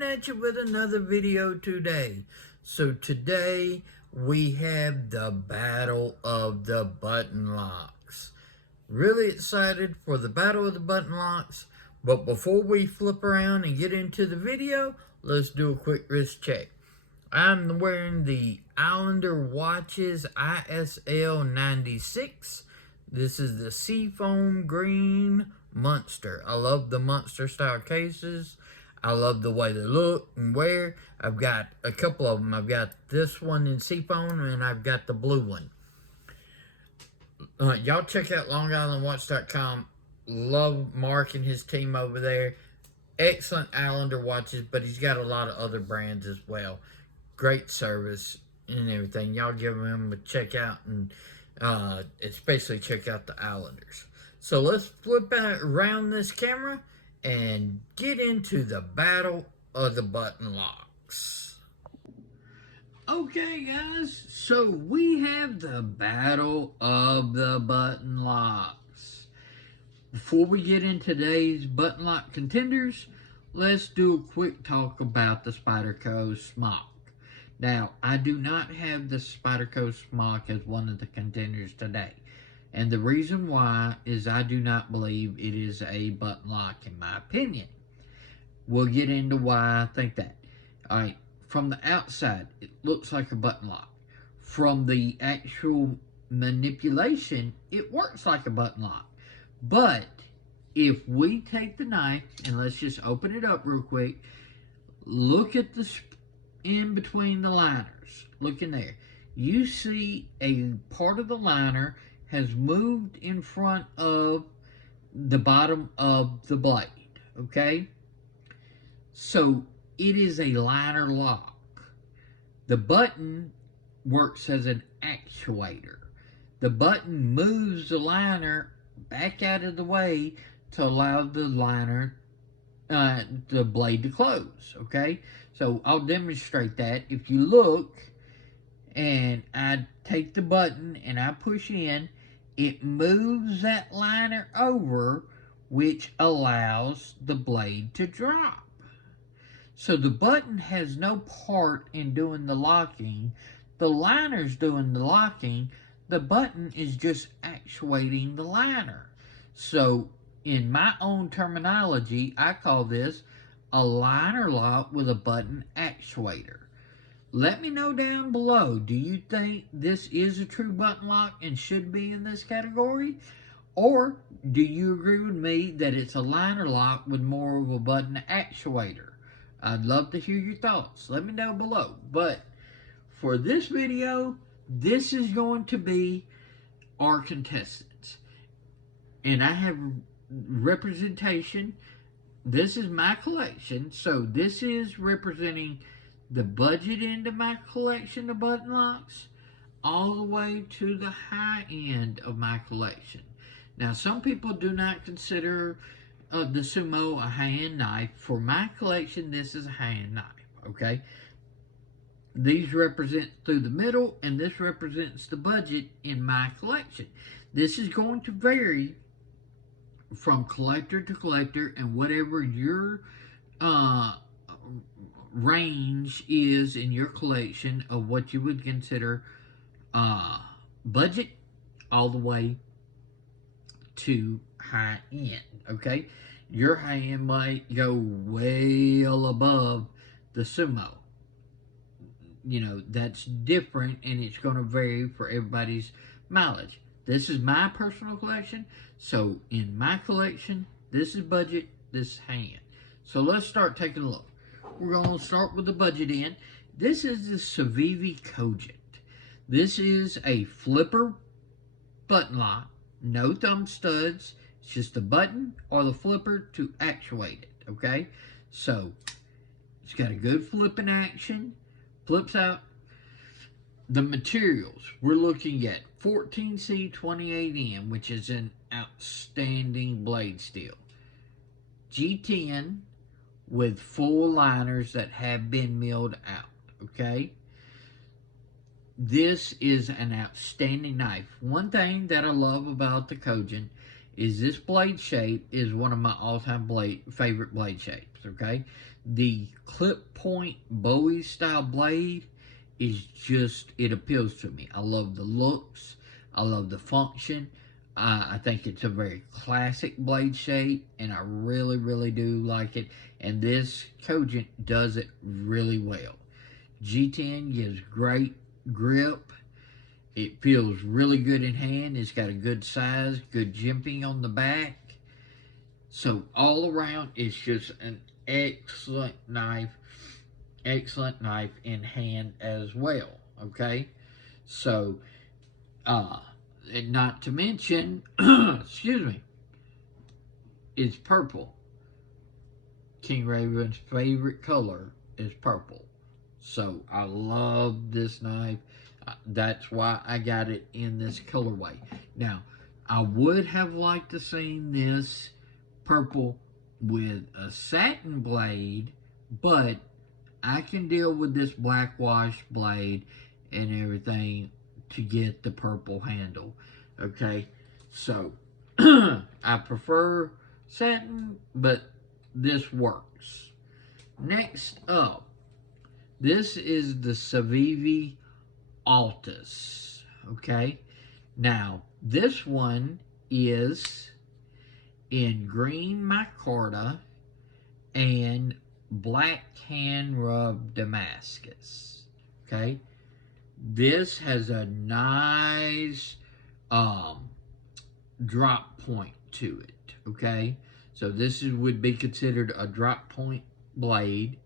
coming at you with another video today. So today we have the battle of the button locks. Really excited for the battle of the button locks, but before we flip around and get into the video, let's do a quick wrist check. I'm wearing the Islander Watches ISL 96. This is the Seafoam Green Monster. I love the Monster style cases. I love the way they look and wear. I've got a couple of them. I've got this one in Seafoam and I've got the blue one. Y'all check out LongIslandWatch.com. Love Mark and his team over there. Excellent Islander watches, but he's got a lot of other brands as well. Great service and everything. Y'all give him a check out, and especially check out the Islanders. So let's flip around this camera and get into the battle of the button locks. Okay, guys, so we have the battle of the button locks. Before we get into today's button lock contenders, let's do a quick talk about the Spyderco Smock. Now, I do not have the Spyderco Smock as one of the contenders today. And the reason why is I do not believe it is a button lock, in my opinion. We'll get into why I think that. Alright, from the outside, it looks like a button lock. From the actual manipulation, it works like a button lock. But, if we take the knife, and let's just open it up real quick, look at the in between the liners. Look in there. You see a part of the liner has moved in front of the bottom of the blade. Okay? So, it is a liner lock. The button works as an actuator. The button moves the liner back out of the way to allow the liner, the blade to close. Okay? So I'll demonstrate that. If you look, and I take the button and I push in, it moves that liner over, which allows the blade to drop. So the button has no part in doing the locking. The liner's doing the locking. The button is just actuating the liner. So in my own terminology, I call this a liner lock with a button actuator. Let me know down below, do you think this is a true button lock and should be in this category? Or do you agree with me that it's a liner lock with more of a button actuator? I'd love to hear your thoughts. Let me know below. But for this video, this is going to be our contestants. And I have representation. This is my collection, so this is representing the budget end of my collection of button locks all the way to the high end of my collection. Now, some people do not consider the Sumo a high-end knife. For my collection, this is a high-end knife, okay? These represent through the middle, and this represents the budget in my collection. This is going to vary from collector to collector, and whatever your range is in your collection of what you would consider budget all the way to high end. Okay, your high end might go well above the Sumo. You know, that's different, and it's going to vary for everybody's mileage. This is my personal collection. So, in my collection, this is budget, this is high-end. So, let's start taking a look. We're going to start with the budget end. This is the Civivi Cogent. This is a flipper button lock. No thumb studs. It's just the button or the flipper to actuate it, okay? So, it's got a good flipping action. Flips out. The materials, we're looking at 14C28N, which is an outstanding blade steel. G10 with full liners that have been milled out, okay? This is an outstanding knife. One thing that I love about the Cogent is this blade shape is one of my all-time favorite blade shapes, okay? The clip point Bowie style blade is just, it appeals to me. I love the looks. I love the function. I think it's a very classic blade shape, and I really, really do like it. And this Cogent does it really well. G10 gives great grip. It feels really good in hand. It's got a good size, good jimping on the back. So all around, it's just an excellent knife in hand as well, okay? So, and not to mention, excuse me, it's purple. King Raven's favorite color is purple. So I love this knife. That's why I got it in this colorway. Now, I would have liked to seen this purple with a satin blade, but I can deal with this black wash blade and everything to get the purple handle. Okay, so I prefer satin, but this works. Next up, this is the Civivi Altus. Okay, now this one is in green micarta and black hand rub Damascus. Okay, this has a nice drop point to it. Okay, so this would be considered a drop point blade.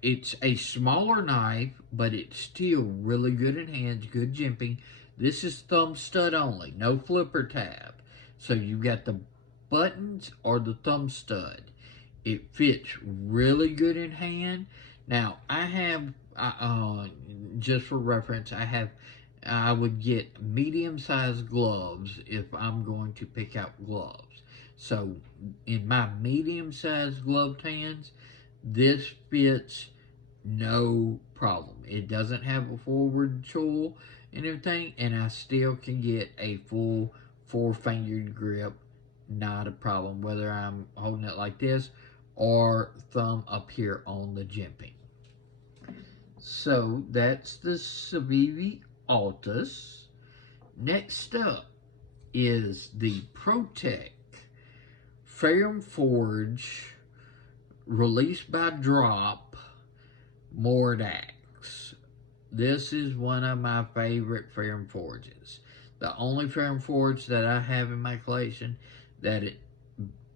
It's a smaller knife, but it's still really good in hands, good jimping. This is thumb stud only, no flipper tab. So you've got the buttons or the thumb stud. It fits really good in hand. Now, I have, just for reference, I would get medium-sized gloves if I'm going to pick out gloves. So, in my medium-sized gloved hands, this fits no problem. It doesn't have a forward choil and everything, and I still can get a full four-fingered grip. Not a problem, whether I'm holding it like this or thumb up here on the jimping. So that's the Civivi Altus. Next up is the Protec Ferrum Forge, released by Drop, Mordex. This is one of my favorite Ferrum Forges. The only Ferrum Forge that I have in my collection that it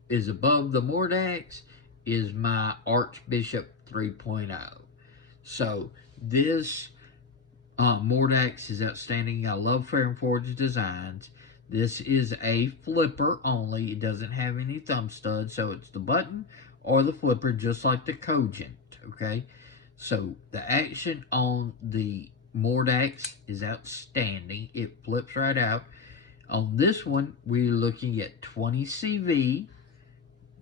is above the Mordex is my Archbishop 3.0. So this Mordex is outstanding. I love Ferrum Forge designs. This is a flipper only. It doesn't have any thumb studs, so it's the button or the flipper, just like the Cogent, okay? So the action on the Mordex is outstanding. It flips right out. On this one, we're looking at 20 CV.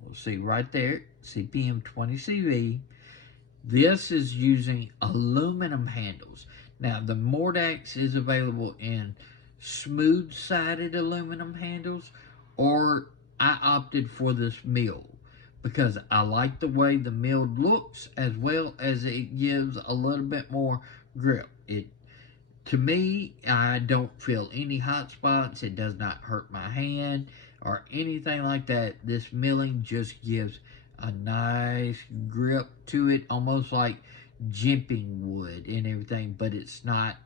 We'll see right there, CPM 20 CV. This is using aluminum handles. Now, the Mordex is available in smooth-sided aluminum handles, or I opted for this milled because I like the way the milled looks, as well as it gives a little bit more grip. To me, I don't feel any hot spots. It does not hurt my hand or anything like that. This milling just gives a nice grip to it, almost like jimping would and everything, but it's not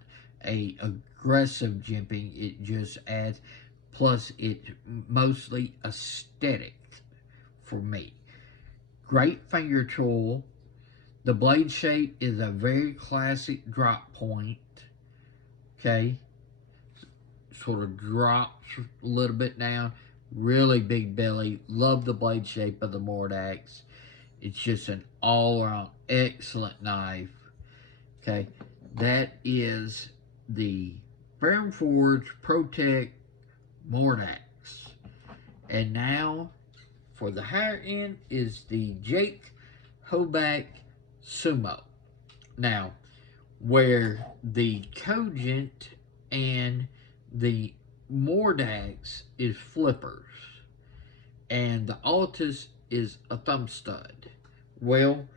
a aggressive jimping. It just adds, plus it's mostly aesthetic for me. Great finger tool. The blade shape is a very classic drop point. Okay, sort of drops a little bit down. Really big belly. Love the blade shape of the Mordex. It's just an all-around excellent knife. Okay, that is the Ferrum Forge Protec Mordex. And now, for the higher end, is the Jake Hoback Sumo. Now, where the Cogent and the Mordex is flippers, and the Altus is a thumb stud. Well,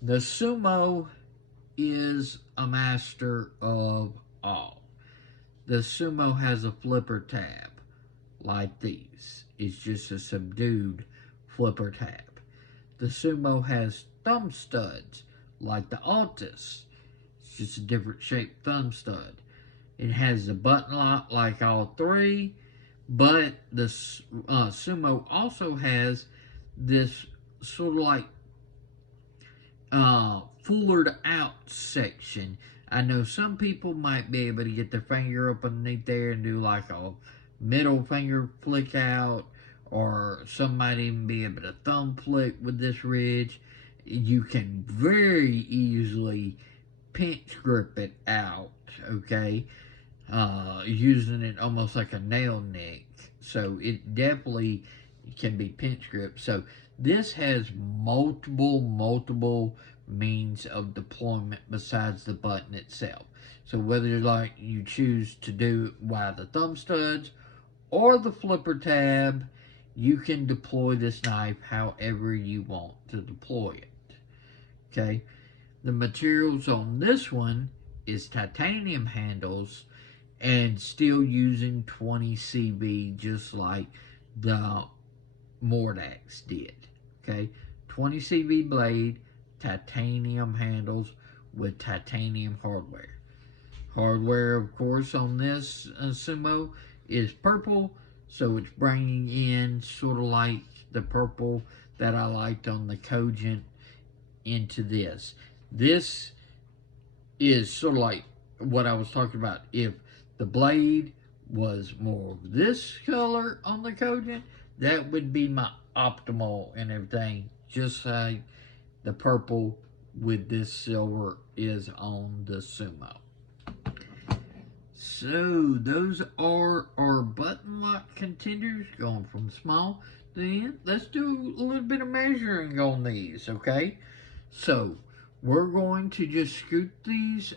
the Sumo is a master of all. The Sumo has a flipper tab like these. It's just a subdued flipper tab. The Sumo has thumb studs like the Altus. It's just a different shaped thumb stud. It has a button lock like all three, but the Sumo also has this sort of like fullered out section. I know some people might be able to get their finger up underneath there and do like a middle finger flick out, or some might even be able to thumb flick with this ridge. You can very easily pinch grip it out, okay, using it almost like a nail nick. So it definitely can be pinch grip. So this has multiple means of deployment besides the button itself. So whether like you choose to do it by the thumb studs or the flipper tab, you can deploy this knife however you want to deploy it. Okay, the materials on this one is titanium handles and still using 20 CV just like the Mordex did. Okay, 20 CV blade, titanium handles with titanium hardware. Hardware, of course, on this Sumo is purple, so it's bringing in sort of like the purple that I liked on the Cogent into this. This is sort of like what I was talking about. If the blade was more of this color on the Cogent, that would be my optimal and everything, just like the purple with this silver is on the Sumo. So those are our button lock contenders, going from small to end. Let's do a little bit of measuring on these, okay? So we're going to just scoot these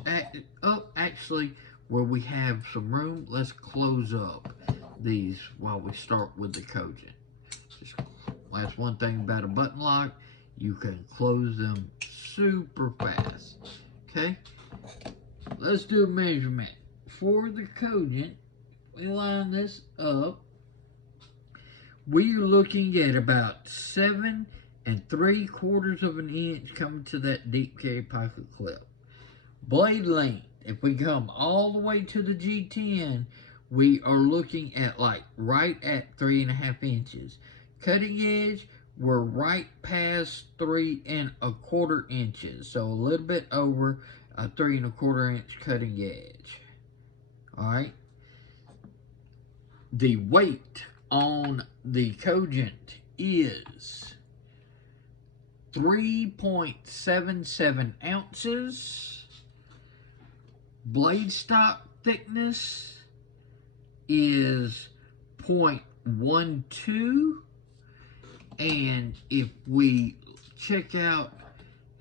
up. Actually, where we have some room, let's close up these while we start with the Cogent. That's one thing about a button lock, you can close them super fast. Okay, let's do a measurement. For the Cogent, we line this up. We're looking at about 7 3/4 of an inch coming to that deep carry pocket clip. Blade length, if we come all the way to the G10, we are looking at like right at 3.5 inches. Cutting edge, we're right past 3.25 inches, so a little bit over a 3.25 inch cutting edge. All right. The weight on the Cogent is 3.77 ounces. Blade stock thickness is 0.12. And if we check out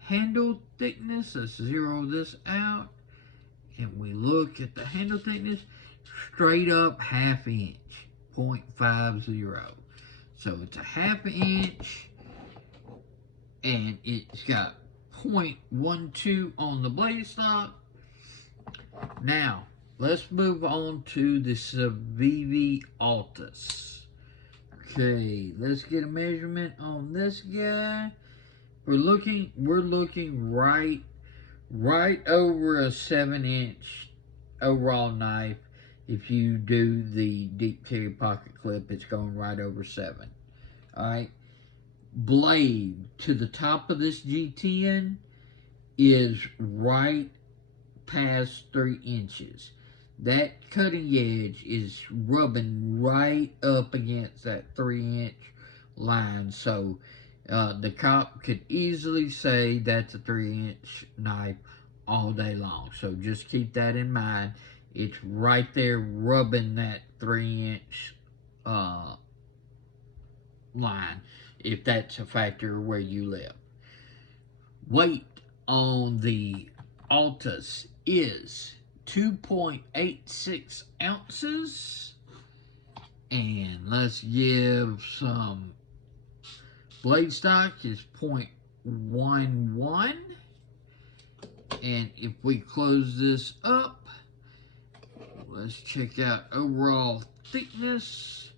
handle thickness, let's zero this out, and we look at the handle thickness, straight up 1/2 inch, 0.50. So it's a 1/2 inch, and it's got 0.12 on the blade stock. Now, let's move on to the Civivi Altus. Okay, let's get a measurement on this guy. We're looking right over a 7-inch overall knife. If you do the deep carry pocket clip, it's going right over 7. Alright. Blade to the top of this G10 is right past 3 inches. That cutting edge is rubbing right up against that 3-inch line. So the cop could easily say that's a 3-inch knife all day long. So just keep that in mind. It's right there rubbing that 3-inch line, if that's a factor where you live. Weight on the Altus is 2.86 ounces. And let's give some Blade stock is 0.11. And if we close this up, let's check out overall thickness.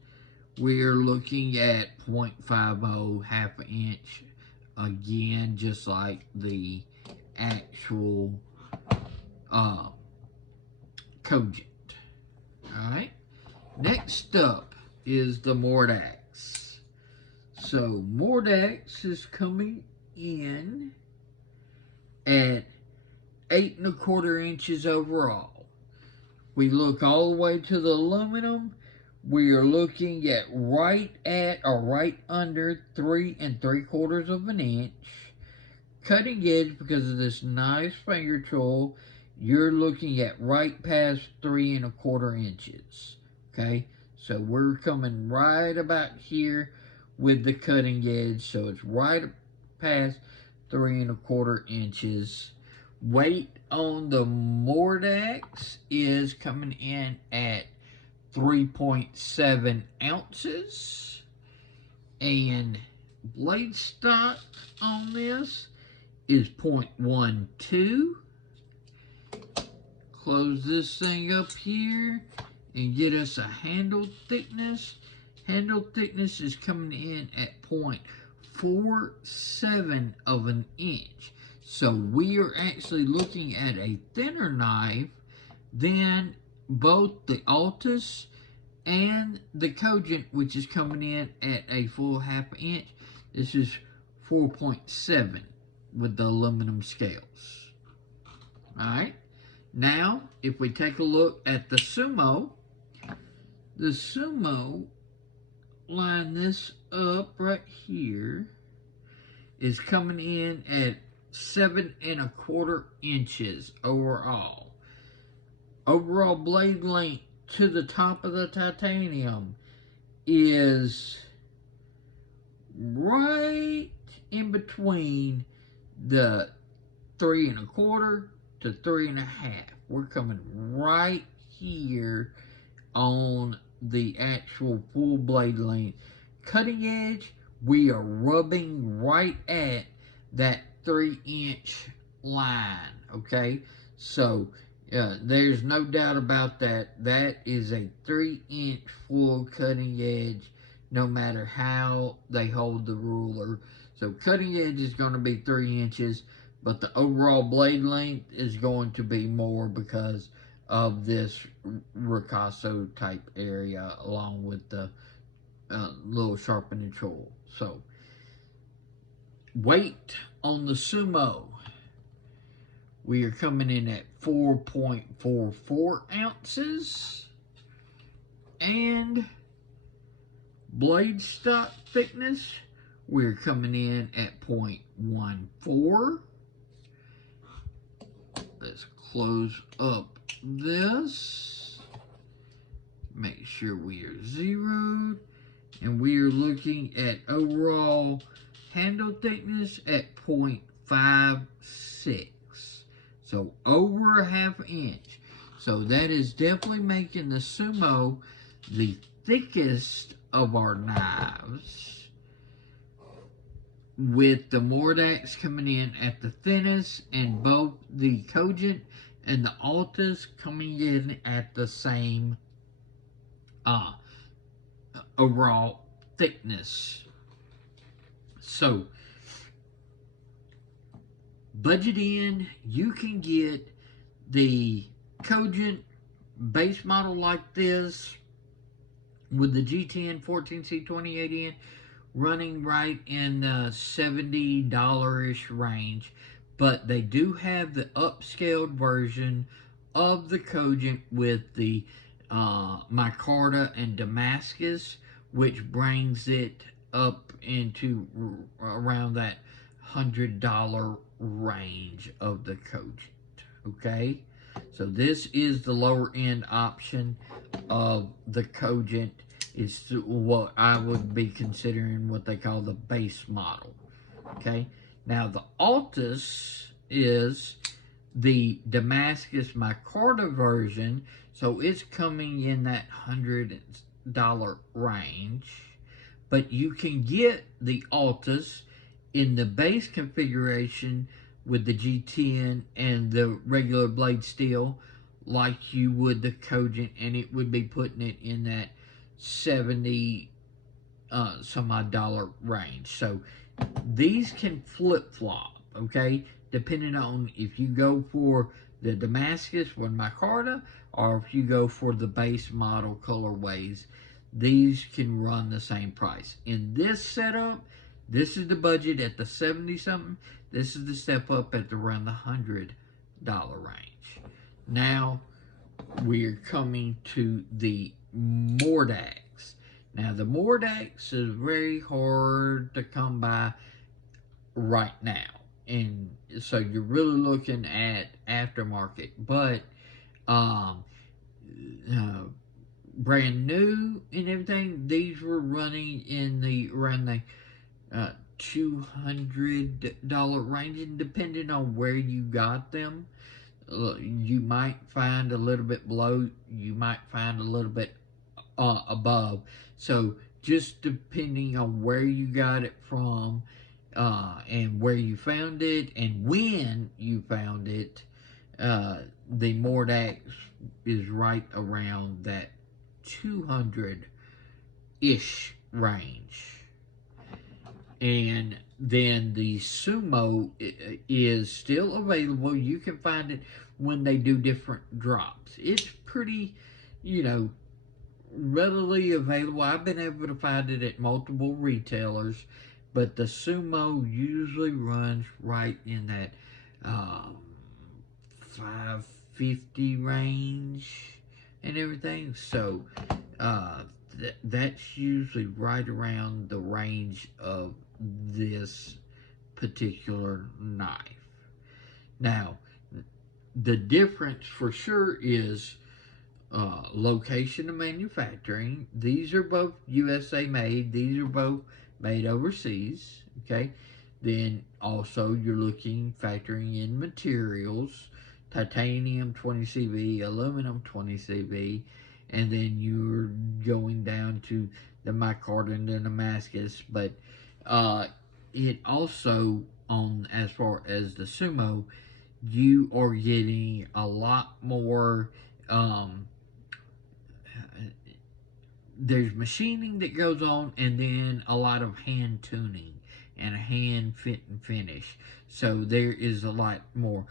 We're looking at 0.50, half an inch. Again, just like the actual Cogent. Alright. Next up is the Mordex. So Mordex is coming in at 8 1/4 inches overall. We look all the way to the aluminum. We are looking at right under 3 3/4 of an inch. Cutting edge, because of this nice finger tool, you're looking at right past 3 1/4 inches. Okay, so we're coming right about here with the cutting edge, so it's right past 3 1/4 inches. Weight on the Mordex is coming in at 3.7 ounces, and blade stock on this is 0.12. Close this thing up here and get us a handle thickness. Handle thickness is coming in at 0.47 of an inch. So we are actually looking at a thinner knife than both the Altus and the Cogent, which is coming in at a full half inch. This is 4.7 with the aluminum scales. Alright, now if we take a look at the Sumo, line this up right here, is coming in at 7 1/4 inches overall. Overall blade length to the top of the titanium is right in between the 3 1/4 to 3 1/2. We're coming right here on the actual full blade length. Cutting edge, we are rubbing right at that 3-inch line, okay? So there's no doubt about that. That is a 3-inch full cutting edge, no matter how they hold the ruler. So cutting edge is going to be 3 inches, but the overall blade length is going to be more because of this ricasso type area, along with the little sharpening tool. So weight on the Sumo, we are coming in at 4.44 ounces, and blade stock thickness, we're coming in at 0.14. Let's close up this, make sure we are zeroed, and we are looking at overall handle thickness at 0.56. So over a half inch. So that is definitely making the Sumo the thickest of our knives, with the Mordex coming in at the thinnest, and both the Cogent and the Altus coming in at the same overall thickness. So budget in, you can get the Cogent base model like this with the G10 14C 28N running right in the $70-ish range, but they do have the upscaled version of the Cogent with the micarta and Damascus, which brings it up into around that $100 range of the Cogent. Okay, so this is the lower end option of the Cogent. It's what I would be considering what they call the base model. Okay, now the Altus is the Damascus micarta version, so it's coming in that $100 range, But you can get the Altus in the base configuration with the G10 and the regular blade steel, like you would the Cogent, and it would be putting it in that 70 some odd dollar range. So these can flip-flop, okay, depending on if you go for the Damascus with micarta or if you go for the base model colorways. These can run the same price. In this setup, this is the budget at the 70 something. This is the step up at around the $100 range. Now we're coming to the Mordex. Now the Mordex is very hard to come by right now, and so you're really looking at aftermarket. But uh, brand new and everything, these were running in the around the $200 range, and depending on where you got them, you might find a little bit below, you might find a little bit above. So just depending on where you got it from, and where you found it and when you found it, the Mordex is right around that 200-ish range. And then the Sumo is still available. You can find it when they do different drops. It's pretty, readily available. I've been able to find it at multiple retailers, but the Sumo usually runs right in that 550 range and everything. So that's usually right around the range of this particular knife. Now, the difference for sure is location of manufacturing. These are both USA made. These are both made overseas. Okay. Then also you're looking, factoring in materials, titanium 20CV, aluminum 20CV, and then you're going down to the micarta and the Damascus. But it also, on as far as the Sumo, you are getting a lot more. There's machining that goes on, and then a lot of hand tuning and a hand fit and finish. So there is a lot more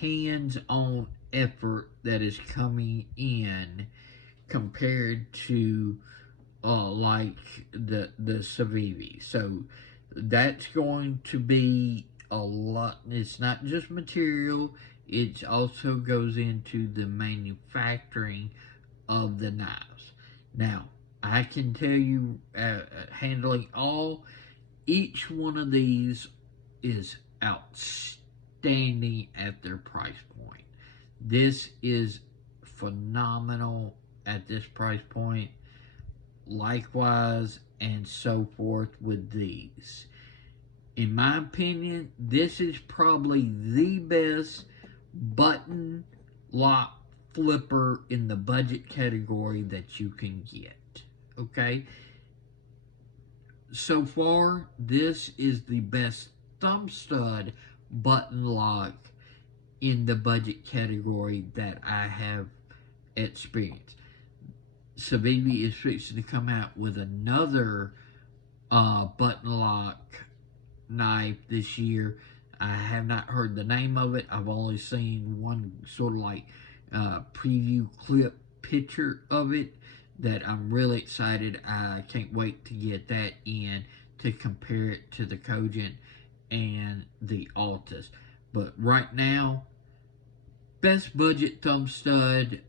hands-on effort that is coming in compared to like the Civivi. So that's going to be a lot. It's not just material, it also goes into the manufacturing of the knives. Now, I can tell you, handling each one of these is outstanding at their price point. This is phenomenal at this price point. Likewise, and so forth with these. In my opinion, this is probably the best button lock flipper in the budget category that you can get. Okay? So far, this is the best thumb stud button lock in the budget category that I have experienced. Civivi is fixing to come out with another button lock knife this year. I have not heard the name of it. I've only seen one sort of like preview clip picture of it that I'm really excited. I can't wait to get that in to compare it to the Cogent and the Altus. But right now, best budget thumb stud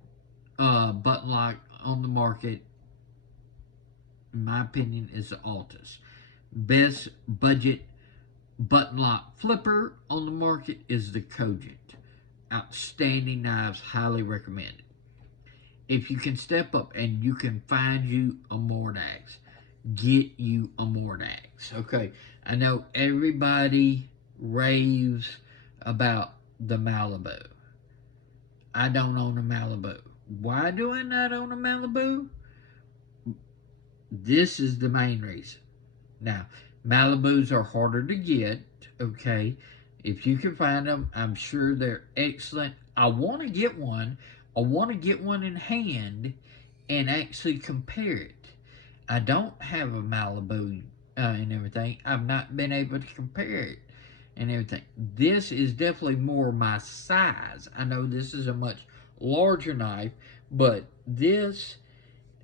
button lock on the market, in my opinion, is the Altus. Best budget button lock flipper on the market is the Cogent. Outstanding knives, highly recommended. If you can step up and you can find you a Mordex, get you a Mordex. Okay, I know everybody raves about the Malibu. I don't own a Malibu. Why do I not own a Malibu? This is the main reason. Now, Malibus are harder to get, okay? If you can find them, I'm sure they're excellent. I want to get one. I want to get one in hand and actually compare it. I don't have a Malibu and everything. I've not been able to compare it and everything. This is definitely more my size. I know this is a much larger knife, but this,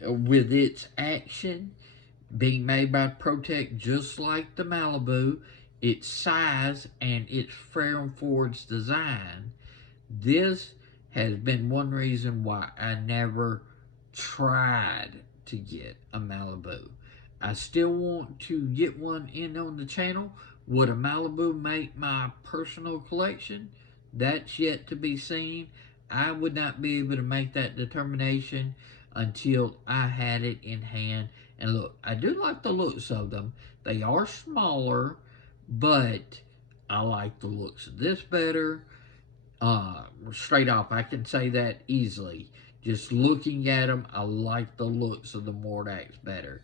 with its action, being made by Protect just like the Malibu, its size and its Ferrum Ford's design, this has been one reason why I never tried to get a Malibu. I still want to get one in on the channel. Would a Malibu make my personal collection? That's yet to be seen. I would not be able to make that determination until I had it in hand. And look, I do like the looks of them. They are smaller, but I like the looks of this better. Straight off, I can say that easily. Just looking at them, I like the looks of the Mordex better.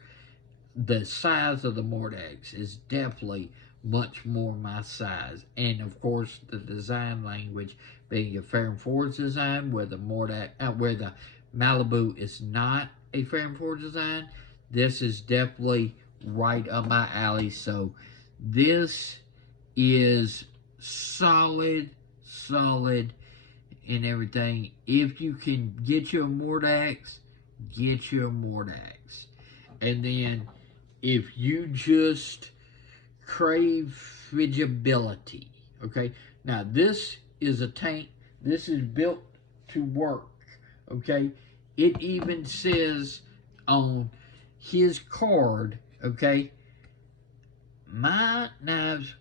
The size of the Mordex is definitely much more my size. And of course, the design language being a Ferrum Ford's design, where the where the Malibu is not a Ferrum Ford design, this is definitely right up my alley. So this is solid and everything. If you can get you a Mordex, get you a Mordex. And then if you just crave frigidity, okay? Now this is a tank. This is built to work, okay? It even says on his card, okay, my knives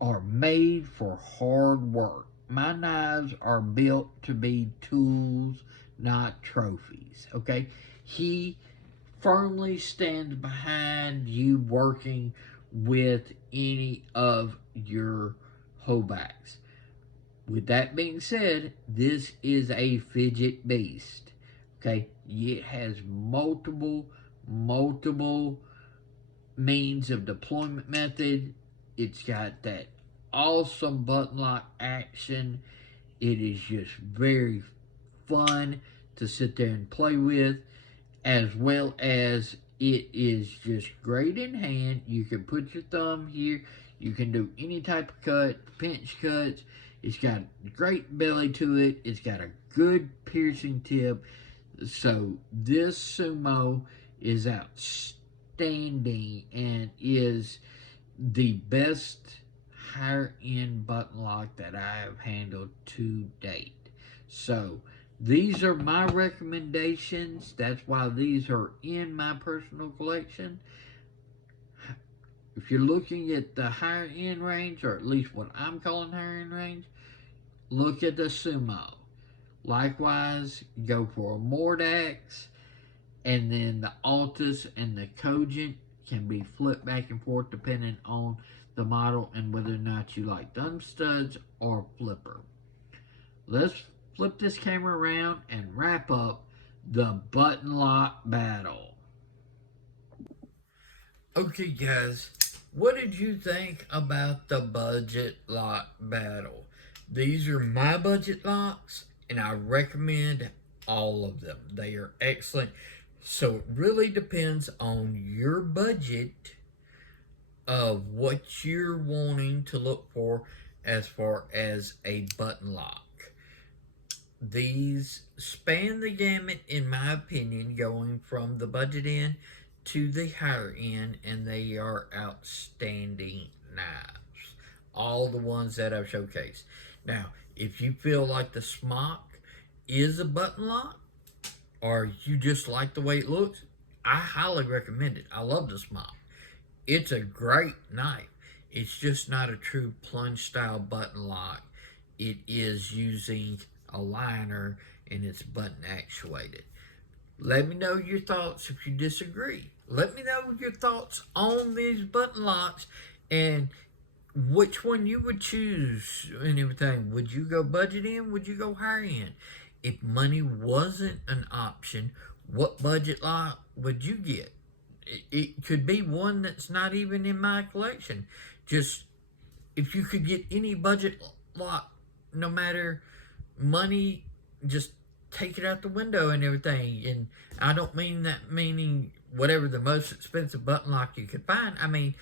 are made for hard work. My knives are built to be tools, not trophies, okay? He firmly stands behind you working with any of your holdbacks. With that being said, this is a fidget beast, okay? It has multiple means of deployment method. It's got that awesome button lock action. It is just very fun to sit there and play with, as well as it is just great in hand. You can put your thumb here. You can do any type of cut, pinch cuts. It's got a great belly to it. It's got a good piercing tip. So this Sumo is outstanding and is the best higher end button lock that I have handled to date. So these are my recommendations. That's why these are in my personal collection. If you're looking at the higher end range, or at least what I'm calling higher end range, look at the Sumo. Likewise, go for a Mordex, and then the Altus and the Cogent can be flipped back and forth depending on the model and whether or not you like thumb studs or flipper. Let's flip this camera around and wrap up the button lock battle. Okay guys, what did you think about the budget lock battle? These are my budget locks and I recommend all of them. They are excellent. So it really depends on your budget of what you're wanting to look for as far as a button lock. These span the gamut, in my opinion, going from the budget end to the higher end, and they are outstanding knives. All the ones that I've showcased. Now, if you feel like the Smock is a button lock, or you just like the way it looks, I highly recommend it. I love the Smock. It's a great knife. It's just not a true plunge style button lock. It is using a liner and it's button actuated. Let me know your thoughts if you disagree. Let me know your thoughts on these button locks and which one you would choose and everything. Would you go budget in? Would you go higher end? If money wasn't an option, what budget lock would you get? It could be one that's not even in my collection. Just if you could get any budget lock, no matter money, just take it out the window and everything. And I don't mean that meaning whatever the most expensive button lock you could find. I mean,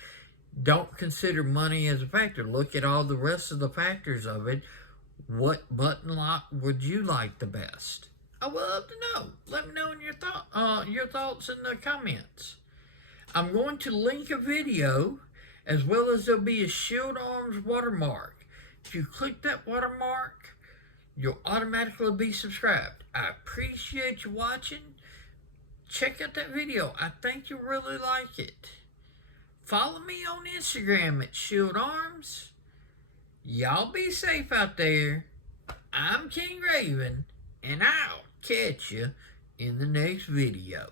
don't consider money as a factor. Look at all the rest of the factors of it. What button lock would you like the best? I would love to know. Let me know in your thoughts in the comments. I'm going to link a video, as well as there'll be a Shield Arms watermark. If you click that watermark, you'll automatically be subscribed. I appreciate you watching. Check out that video. I think you'll really like it. Follow me on Instagram at Shield Arms. Y'all be safe out there. I'm King Raven, and I'll catch you in the next video.